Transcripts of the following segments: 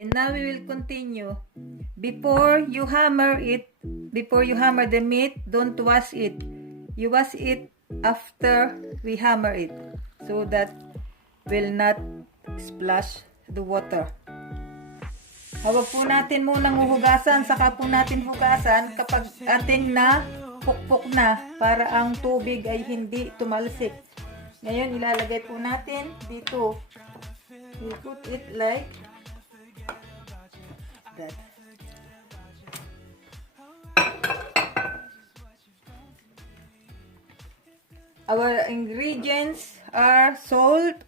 And now we will continue. Before you hammer the meat, don't wash it. You wash it after we hammer it, so that will not splash the water. Hawag po natin munang huhugasan, saka po natin hugasan kapag ating na pukpok na, para ang tubig ay hindi tumalsik. Ngayon, ilalagay po natin dito. We put it like that. Our ingredients are salt,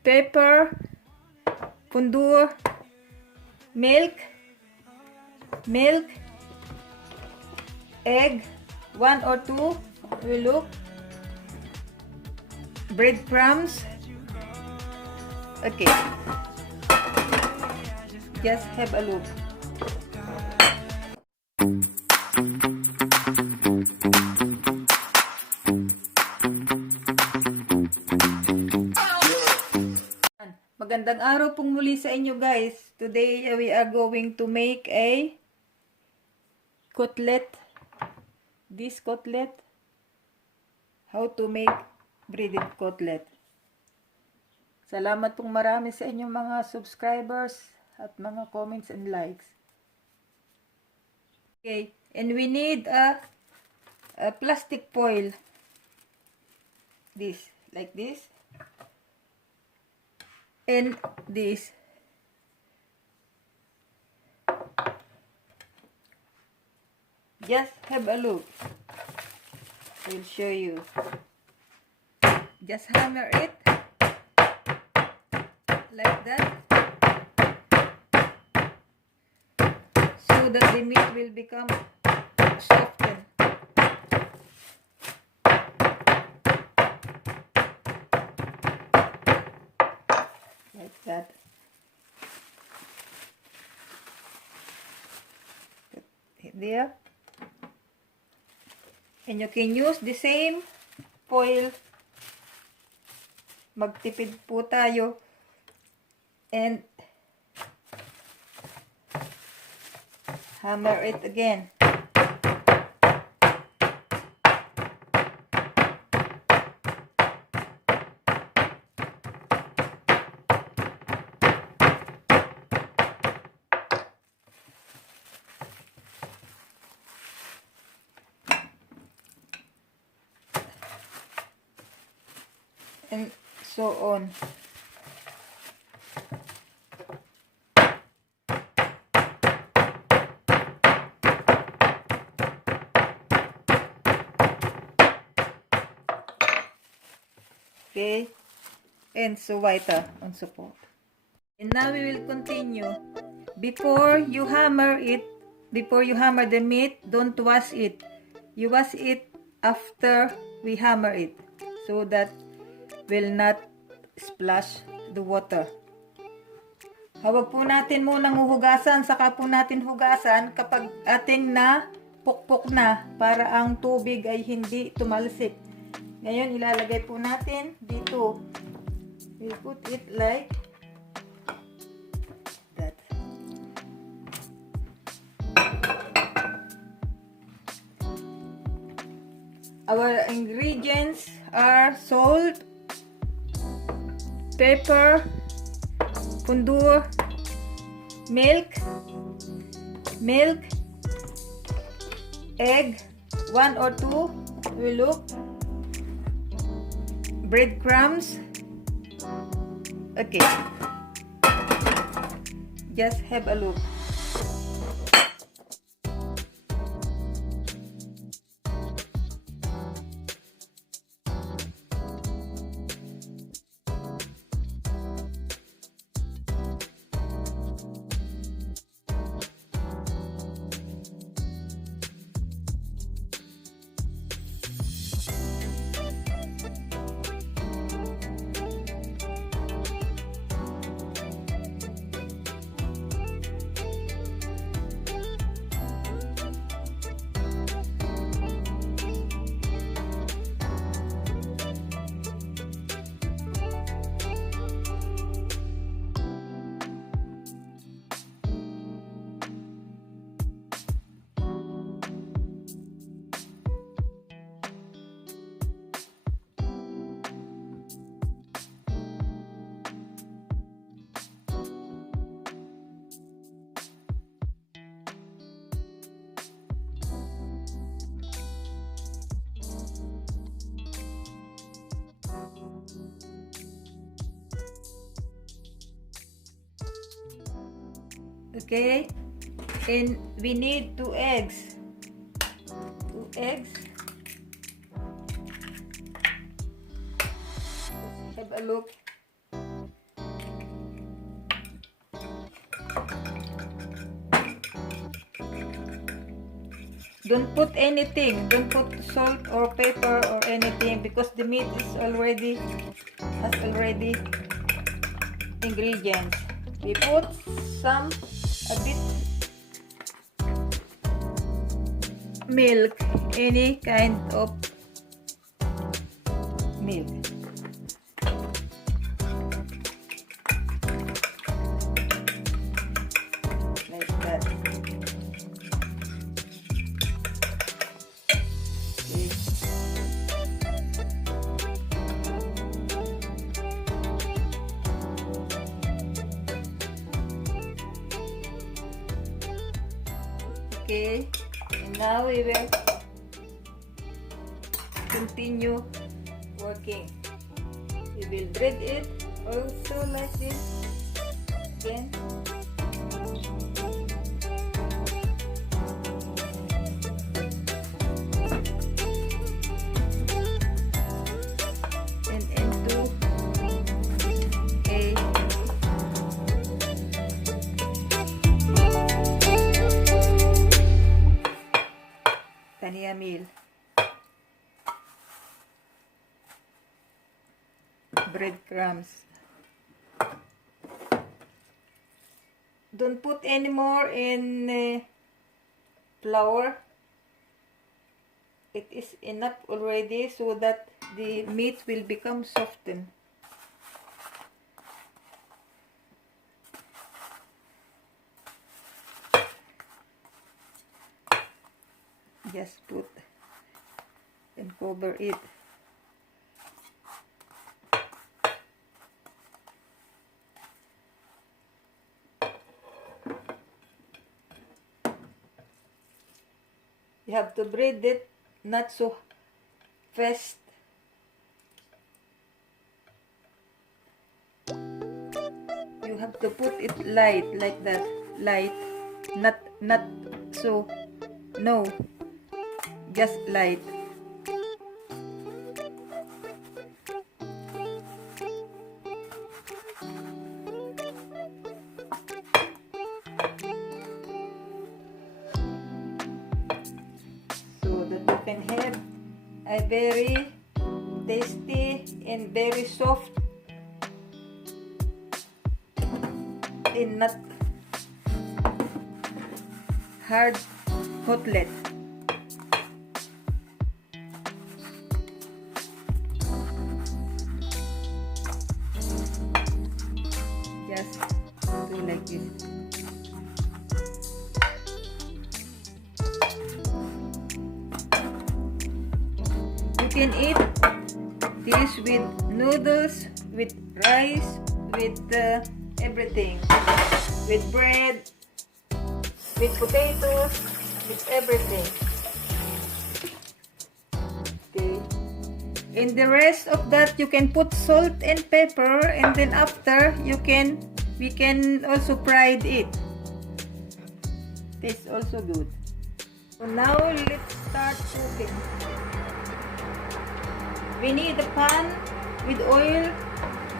pepper, fondor, milk, egg, 1 or 2, we look, breadcrumbs. Okay, just have a look. Magandang araw pong muli sa inyo guys. Today we are going to make a kotelett. This kotelett. How to make breaded kotelett. Salamat pong marami sa inyong mga subscribers at mga comments and likes. Okay, and we need a plastic foil. This, like this. And this. Just have a look. We'll show you. Just hammer it like that, so that the meat will become softened. Like that. Put it there. And you can use the same foil. Magtipid po tayo. And hammer it again. And so on. Okay, and so weiter and so forth. And now we will continue. Before you hammer the meat, don't wash it. You wash it after we hammer it, so that will not splash the water. Hawag po natin munang huhugasan, saka po natin hugasan kapag ating na pukpok na, para ang tubig ay hindi tumalsik. Ngayon, ilalagay po natin dito. We put it like that. Our ingredients are salt, pepper, fondor, milk, egg, 1 or 2, we look, breadcrumbs. Okay, just have a look. Okay, and we need 2 eggs. 2 eggs. Let's have a look. Don't put anything. Don't put salt or pepper or anything because the meat is already has already ingredients. We put a bit milk, any kind of milk. Like that. Okay, and now we will continue working. We will bread it also like this again. And into a tanya meal. Breadcrumbs. Don't put any more in flour. It is enough already so that the meat will become softened. Just put and cover it. You have to bread it not so fast. You have to put it light like that. Light. Not so. No. Just light. Can have a very tasty and very soft and not hard cutlet. Just do like this. You can eat this with noodles, with rice, with everything, with bread, with potatoes, with everything. Okay. And the rest of that you can put salt and pepper, and then after we can also fry it. Tastes also good. So now let's start cooking. We need a pan with oil.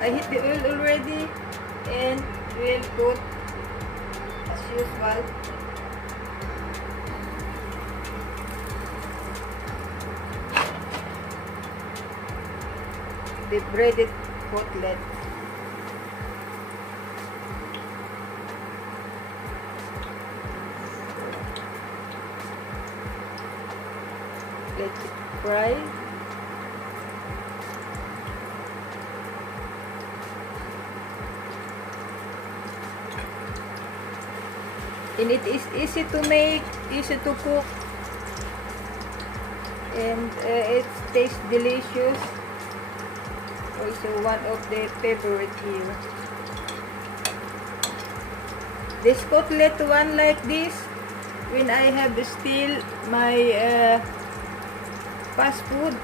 I heat the oil already, and we'll put, as usual, the breaded kotelett. Let it fry. And it is easy to make, easy to cook, and it tastes delicious. Also one of the favorite here. This kotelett one like this, when I have still my fast food,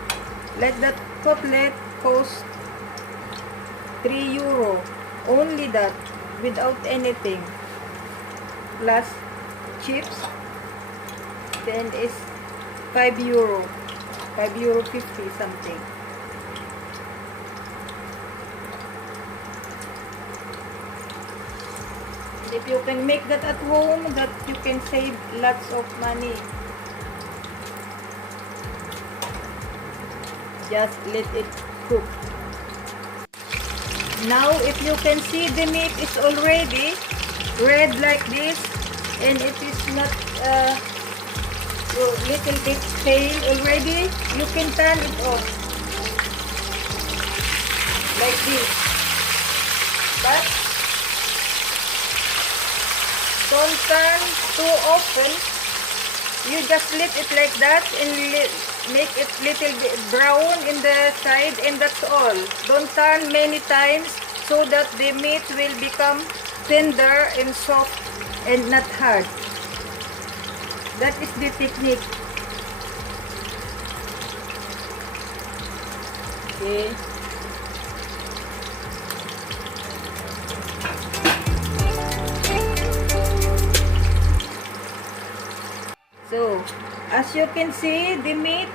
like that kotelett cost €3. Only that, without anything. plus chips, then is 5 euro. 5 euro 50 something. And if you can make that at home, that you can save lots of money. Just let it cook. Now if you can see, the meat is already red like this, and it is not little bit pale already. You can turn it off like this, but don't turn too often. You just let it like that and make it little bit brown in the side, and that's all. Don't turn many times, so that the meat will become tender and soft and not hard. That is the technique. Okay. So, as you can see, the meat,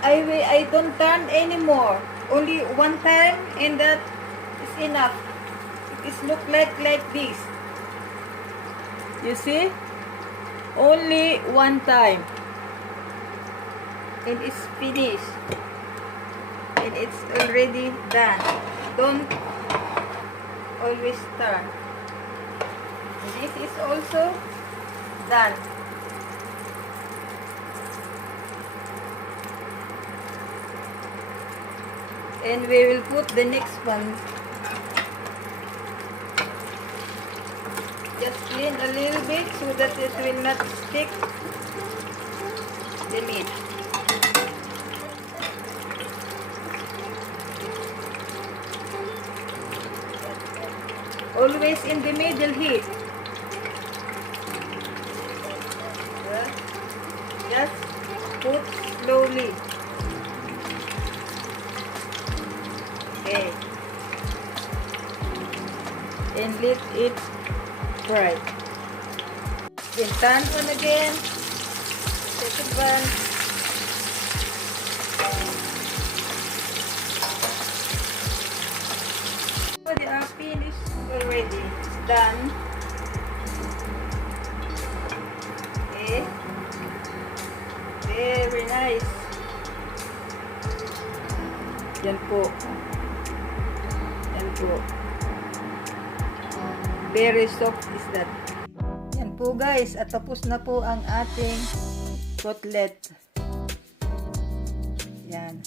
I don't turn anymore. Only one time, and that is enough. It is look like this. You see? Only one time. And it's finished. And it's already done. Don't always turn. This is also done. And we will put the next one. Just clean a little bit so that it will not stick the meat. Always in the middle heat. Just put slowly. Okay. And let it fry. Then turn on again. Second one. So they are finished already. It's done. Okay. Very nice. Yan po. Yan po. Very soft is that. Yan po guys, at tapos na po ang ating kotelett. Yan.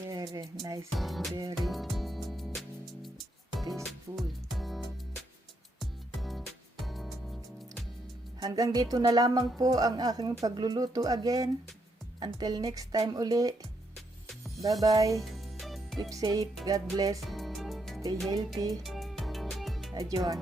Very nice. Very tasteful. Hanggang dito na lamang po ang aking pagluluto again. Until next time uli. Bye-bye. Keep safe. God bless. Stay healthy. Adios.